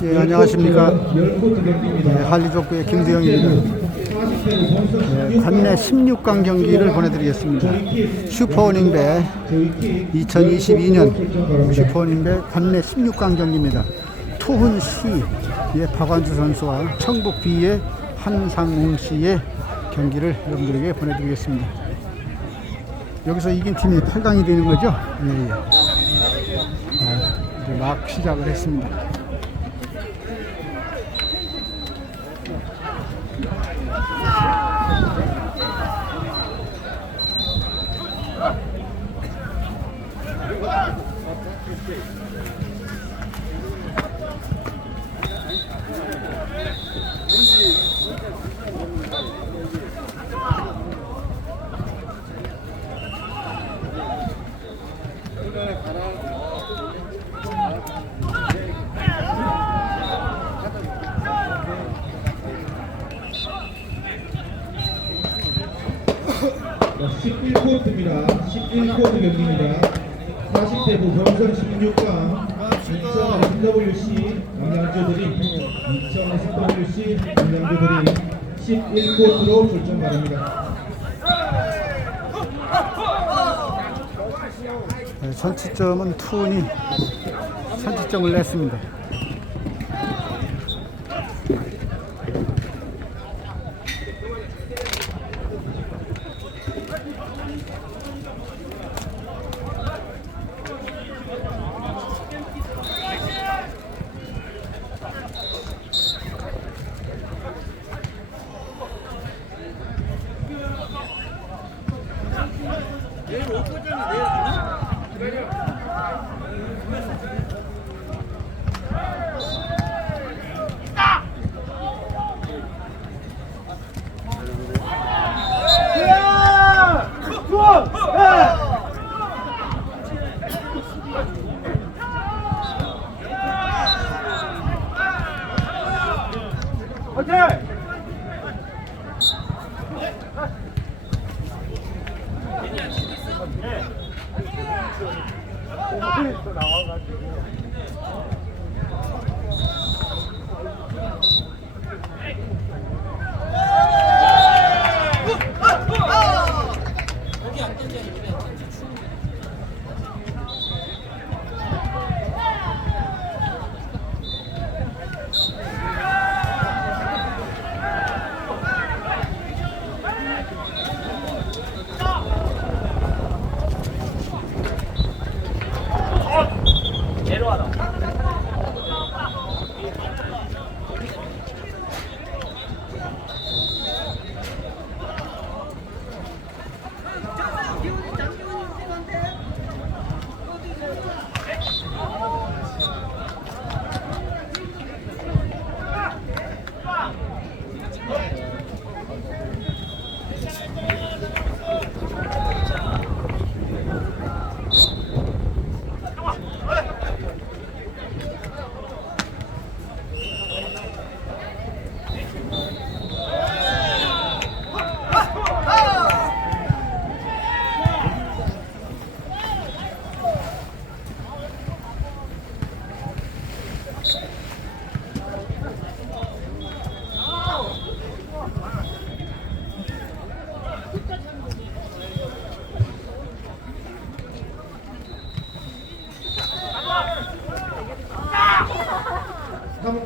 예, 안녕하십니까. 네, 한리족구의 김수영입니다. 40대로 본선 네, 관내 16강 경기를 보내드리겠습니다. 슈퍼닝배 2022년 슈퍼닝배 관내 16강 경기입니다. 투훈시의 박완주 선수와 청북비의 한상웅 씨의 경기를 여러분들에게 보내드리겠습니다. 여기서 이긴 팀이 8강이 되는 거죠? 예, 예. 아, 이제 막 시작을 했습니다. 자, 11코트입니다. 11코트 경기입니다. 40대부 본선 16강 2000SWC 남양주들이 2000SWC 남양주들이 11코트로 출전 바랍니다. 네, 선취점은 투운이 선취점을 냈습니다. 내려와라.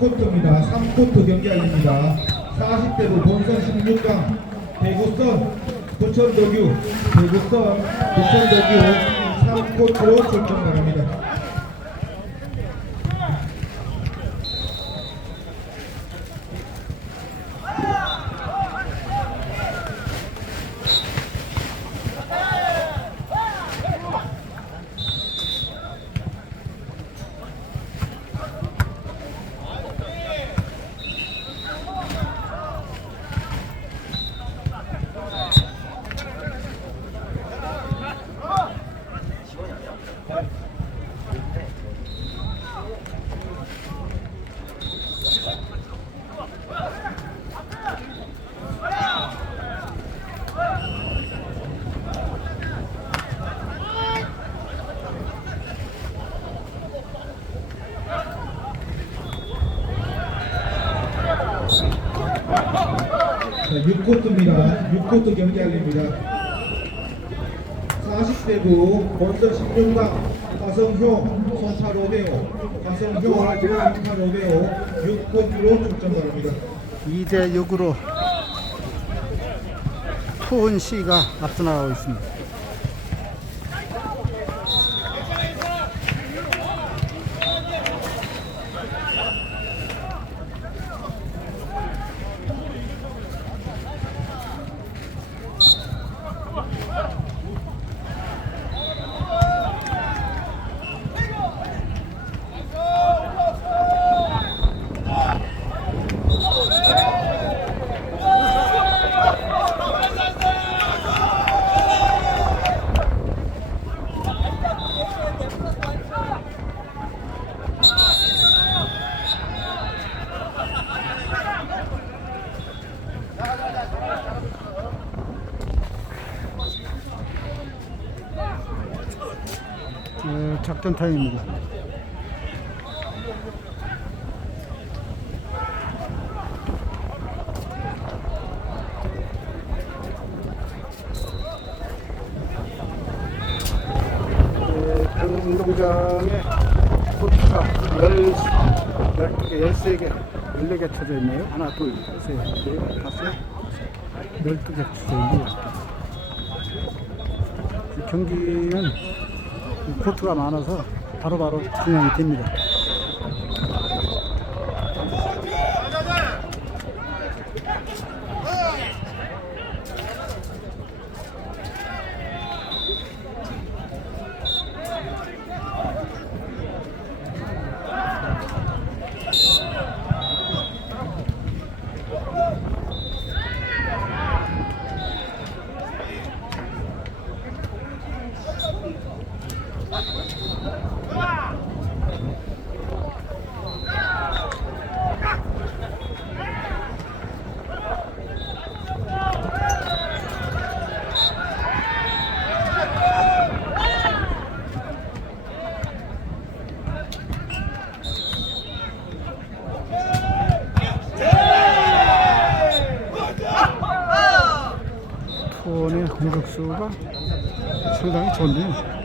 삼코트입니다. 3코트 경기아입니다. 40대부 본선 16강. 대구선 부천도규 대구선 부천도규 3코트로 출전 바랍니다. 6코트입니다. 6코트 경기하입니다 40대구 본선 16강 화성효 송파로데오 화성효 송파로데오 6코트로 출전 바랍니다. 2대 6으로 투훈 씨가 앞서 나가고 있습니다. 어, 작전 타임입니다. 네, 운동장에 코트가 10, 12개, 13개, 14개 쳐져 있네요. 하나, 둘, 셋, 넷, 다섯, 12개 쳐져 있네요. 이 경기는 코트가 많아서 바로바로 진행이 됩니다. 투원의 공격 수가 상당히 좋네요.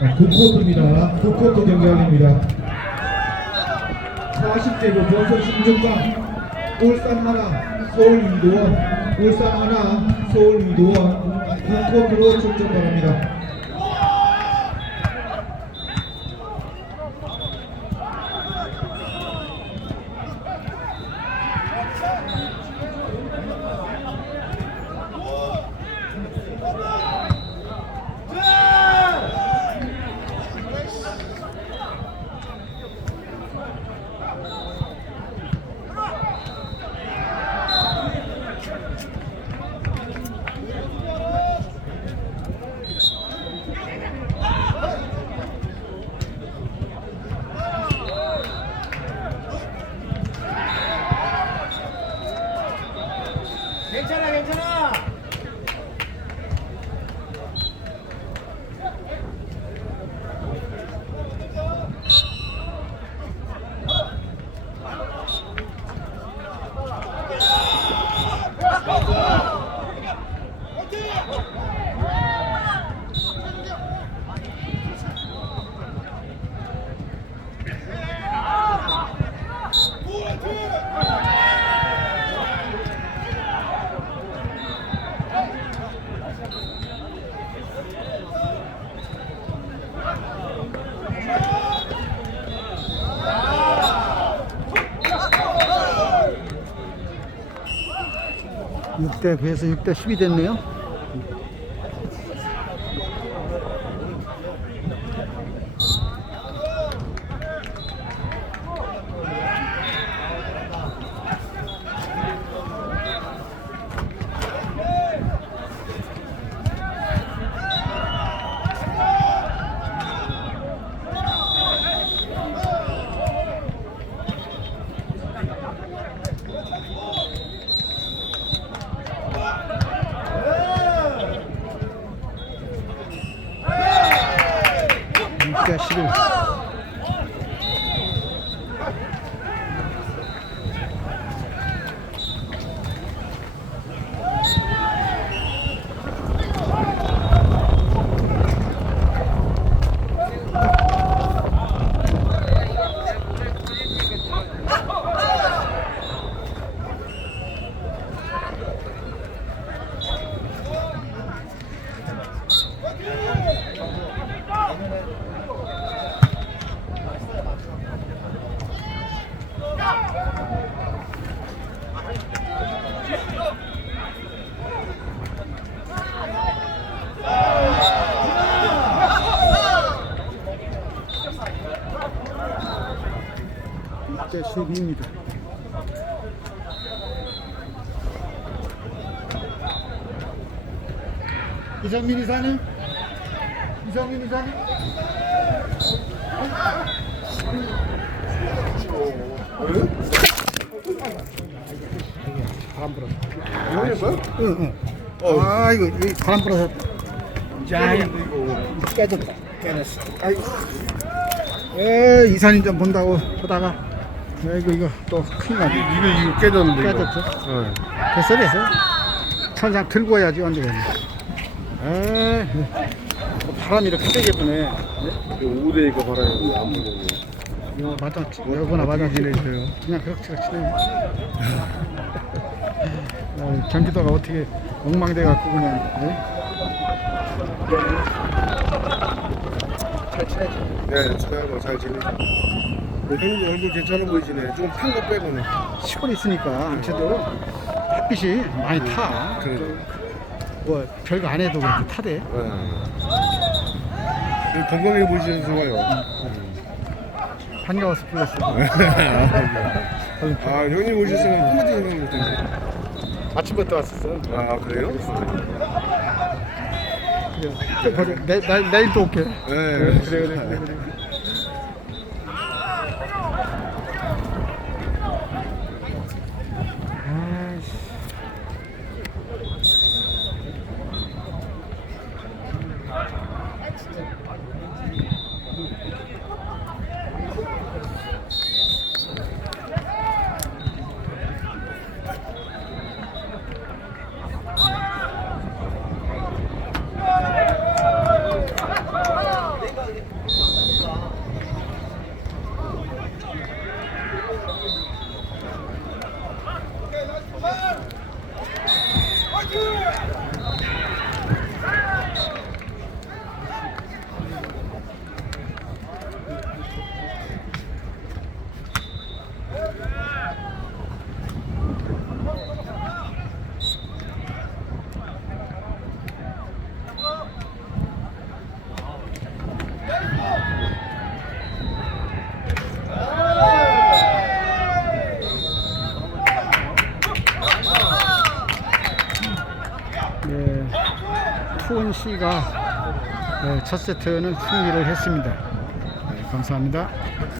네, 9코트입니다. 9코트 경기합니다 40대구 본선 16강 울산 하나 서울 위도원 울산 하나 서울 위도원 9코트로 출전 바랍니다. 6대 9에서 6대 10이 됐네요. 대 수비입니다. 이정민 이사님? 이정민 이사님? 바람 불어서. 형이었어요? 응, 응. 아, 이거, 이거 바람 불어서. 야, 이거 깨졌다. 깨졌어. 아이고. 에, 이사님 좀 본다고 보다가. 아이고, 이거 또 큰일 나네. 이거 이거 깨졌는데 이거. 깨졌죠? 네. 됐어, 됐어. 천장 들고 와야지, 언제. 에, 바람이 이렇게 세게 부네. 이거 5대 이거 바라요. 안 보고. 이거 맞아, 여거나 맞아 지내세요. 그냥 그렇게 치네. 어, 경기도가 어떻게 엉망돼 갖고 그냥. 네? 잘 치네지. 네, 축하하고 잘 지내죠. 네, 형님 얼굴 괜찮아 보이시네. 좀탄거 빼고는. 시골 있으니까 암체도 햇빛이 많이 타. 그래. 뭐 별거 안 해도 그렇게 타대. 네. 되게 건강해 보이시는 좋아요. 반가워서 불렀어. 아, 형님 오셨으면 한마디 생각할 텐데. 아침부터 왔었어. 아, 그래요? 그래. 그래. 내, 내, 내일 또 올게. 네. 그래, 그래, 그래, 그래. 첫 세트는 승리를 했습니다. 네, 감사합니다.